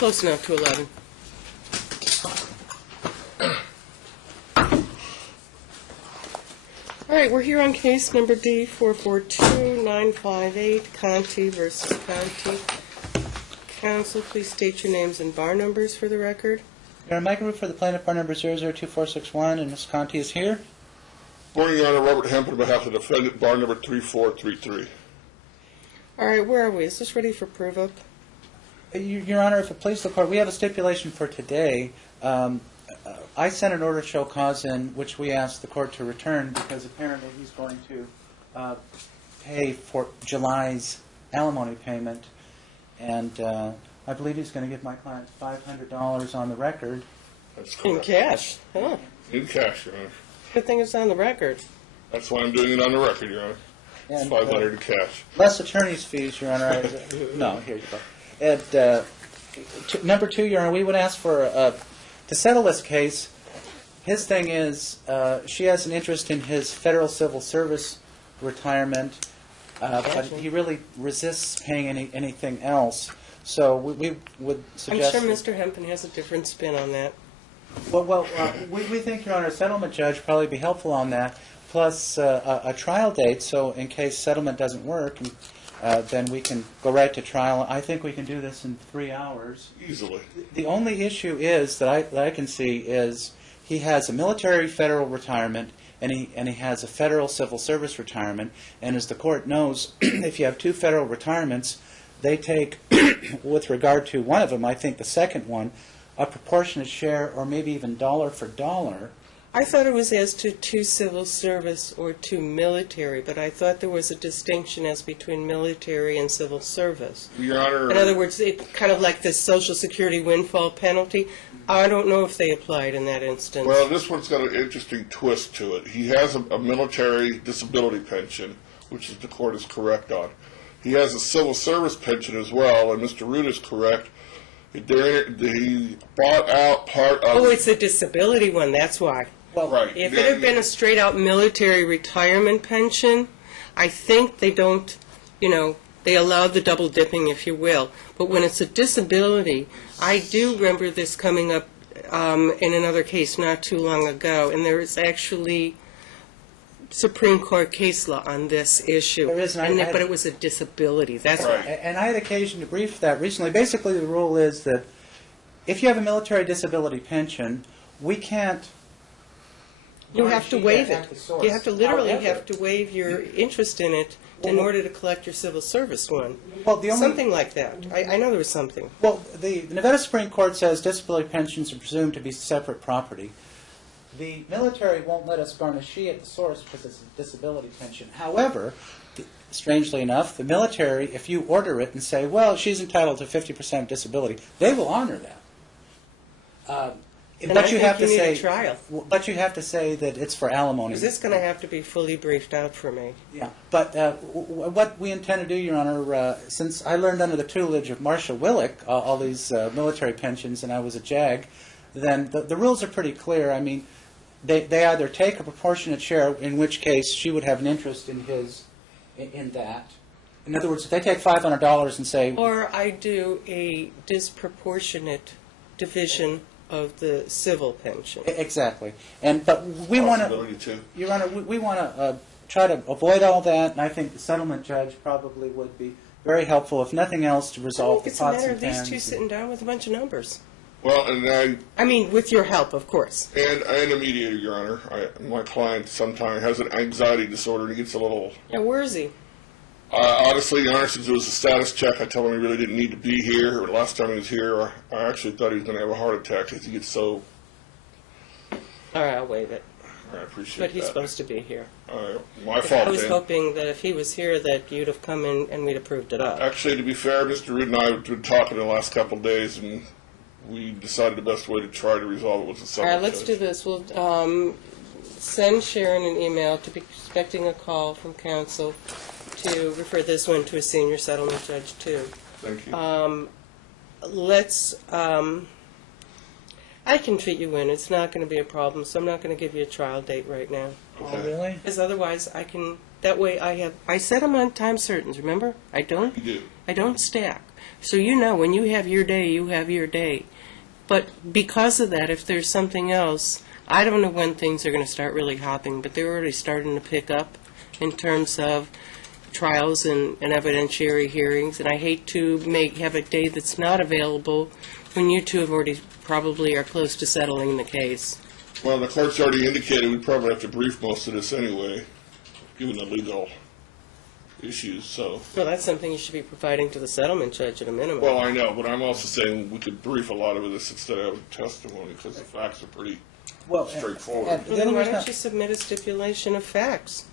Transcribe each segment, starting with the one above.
Close enough to 11. All right, we're here on case number D442958, Conte versus Conte. Counsel, please state your names and bar numbers for the record. Your Honor, Michael Root for the plaintiff, bar number 002461, and Ms. Conte is here. Morning, Your Honor. Robert Hemp on behalf of the defendant, bar number 3433. All right, where are we? Is this ready for prove-up? Your Honor, if it pleases the court, we have a stipulation for today. I sent an order to show cause in which we asked the court to return because apparently he's going to pay for July's alimony payment, and I believe he's going to give my client $500 on the record. That's correct. In cash. Huh. In cash, Your Honor. Good thing it's on the record. That's why I'm doing it on the record, Your Honor. It's And, $500 in cash. Less attorney's fees, Your Honor. No, here you go. And number two, Your Honor, we would ask for to settle this case. His thing is she has an interest in his federal civil service retirement, but he really resists paying anything else. So we would suggest... I'm sure Mr. Hempen has a different spin on that. Well, we think, Your Honor, a settlement judge would probably be helpful on that, plus a trial date, so in case settlement doesn't work, then we can go right to trial. I think we can do this in 3 hours. Easily. The only issue is that I can see is he has a military federal retirement and he has a federal civil service retirement. And as the court knows, if you have two federal retirements, they take, with regard to one of them, I think the second one, a proportionate share or maybe even dollar for dollar. I thought it was as to civil service or to military, but I thought there was a distinction as between military and civil service. Your Honor... In other words, it kind of like the Social Security windfall penalty. I don't know if they applied in that instance. Well, this one's got an interesting twist to it. He has a military disability pension, which the court is correct on. He has a civil service pension as well, and Mr. Root is correct. He bought out part of... Oh, it's a disability one, that's why. Well, right. If it had been a straight-out military retirement pension, I think they don't, they allow the double dipping, if you will. But when it's a disability, I do remember this coming up in another case not too long ago, and there is actually Supreme Court case law on this issue. There is, but it was a disability. That's Right. right. And I had occasion to brief that recently. Basically, the rule is that if you have a military disability pension, we can't... You have to waive it. You have to literally However, have to waive your interest in it in order to collect your civil service one. Well, the only... Something like that. I know there was something. Well, the Nevada Supreme Court says disability pensions are presumed to be separate property. The military won't let us garnish at the source because it's a disability pension. However, strangely enough, the military, if you order it and say, well, she's entitled to 50% disability, they will honor that. But you have to say, trial. but you have to say that it's for alimony. Is this going to have to be fully briefed out for me? Yeah, but what we intend to do, Your Honor, since I learned under the tutelage of Marshal Willick all these military pensions, and I was a JAG, then the rules are pretty clear. I mean, they either take a proportionate share, in which case she would have an interest in that. In other words, if they take $500 and say, or I do a disproportionate division of the civil pension. Exactly. But we want to, Your Honor, we want to try to avoid all that, and I think the settlement judge probably would be very helpful, if nothing else, to resolve the pots and pans. It's a matter of these two sitting down with a bunch of numbers. Well, and I mean, with your help, of course. And a mediator, Your Honor. My client sometimes has an anxiety disorder, and he gets a little... Now, where is he? Honestly, Your Honor, since it was a status check, I told him he really didn't need to be here. Last time he was here, I actually thought he was going to have a heart attack because he gets so... All right, I'll waive it. I appreciate that. But he's supposed to be here. My fault, I was then. hoping that if he was here that you'd have come in and we'd have proved it up. Actually, to be fair, Mr. Root and I have been talking the last couple of days, and we decided the best way to try to resolve it was the settlement. All right, let's do this. We'll send Sharon an email to be expecting a call from counsel to refer this one to a senior settlement judge, too. Thank you. I can treat you in. It's not going to be a problem, so I'm not going to give you a trial date right now. oh, really? Because otherwise that way I set them on time certains, remember? I don't You do. I don't stack. So you know, when you have your day, you have your day. But because of that, if there's something else, I don't know when things are going to start really hopping, but they're already starting to pick up in terms of trials and evidentiary hearings, and I hate to have a day that's not available when you two have already probably are close to settling the case. Well, the clerk's already indicated we probably have to brief most of this anyway, given the legal issues, so. Well, that's something you should be providing to the settlement judge at a minimum. Well, I know, but I'm also saying we could brief a lot of this instead of having testimony, because the facts are pretty straightforward. Well, then why don't you submit a stipulation of facts?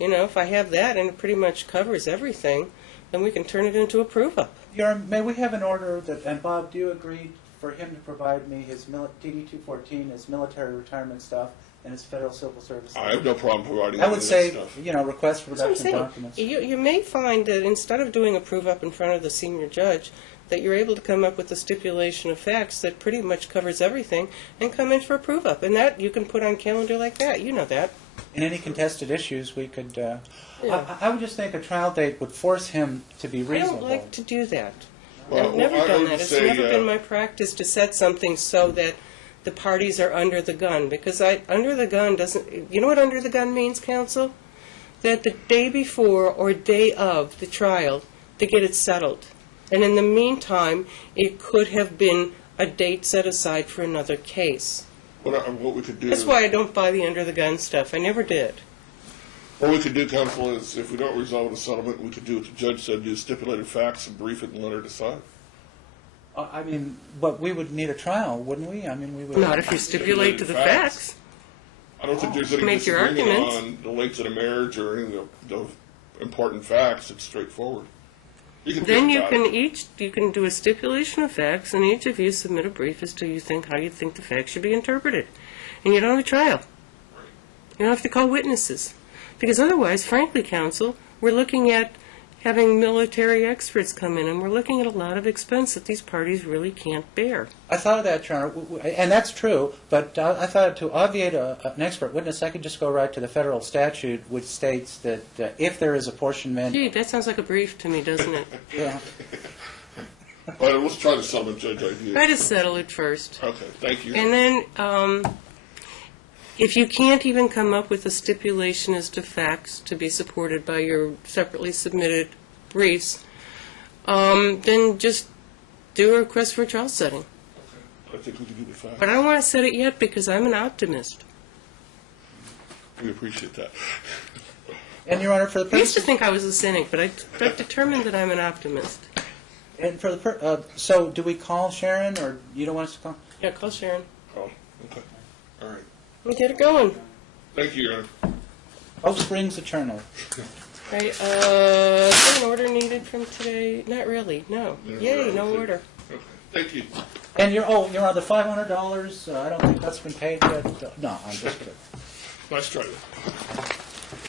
You know, if I have that and it pretty much covers everything, then we can turn it into a prove-up. May we have an order that, and Bob, do you agree for him to provide me his DD-214, his military retirement stuff, and his federal civil service? I have no problem providing I would say, that stuff. Request for That's what I'm production of saying. documents. You may find that instead of doing a prove-up in front of the senior judge, that you're able to come up with a stipulation of facts that pretty much covers everything and come in for a prove-up. And that you can put on calendar like that. You know that. In any contested issues, we could, Yeah. I would just think a trial date would force him to be I reasonable. don't like to do that. Well, I've never I done would that. It's say, never been my practice to set something so that the parties are under the gun, because under the gun doesn't, you know what under the gun means, counsel? That the day before or day of the trial, to get it settled. And in the meantime, it could have been a date set aside for another case. What we could do. That's why I don't buy the under the gun stuff. I never did. What we could do, counsel, is if we don't resolve the settlement, we could do what the judge said, do stipulated facts and brief it and let her decide. But we would need a trial, wouldn't we? We would. Not if you stipulate to the facts. I don't think there's any Make your disagreement arguments. on the length of the marriage or any of the important facts. It's straightforward. You can Then think about it. you can do a stipulation of facts, and each of you submit a brief as to how you think the facts should be interpreted. And you don't have a trial. You don't have to call witnesses. Because otherwise, frankly, counsel, we're looking at having military experts come in, and we're looking at a lot of expense that these parties really can't bear. I thought of that, Your Honor, and that's true, but I thought to obviate an expert witness, I could just go right to the federal statute, which states that if there is apportionment... Gee, that sounds like a brief to me, doesn't it? Yeah. All right, let's try the settlement judge idea. Try to settle it first. Okay, thank you. And then, if you can't even come up with a stipulation as to facts to be supported by your separately submitted briefs, then just do a request for a trial setting. I think we can do the facts. But I don't want to set it yet because I'm an optimist. We appreciate that. And, Your Honor, for the I used to purpose... think I was a cynic, but I've determined that I'm an optimist. And for the so do we call Sharon, or you don't want us to call? Yeah, call Sharon. Oh, okay. All right. We'll get it going. Thank you, Your Honor. Oak Springs Eternal. Right, is there an order needed from today? Not really, no. Yeah, Yay, right, no okay. order. Okay, thank you. And you're on the $500. I don't think that's been paid yet. No, I'm just kidding. Nice try.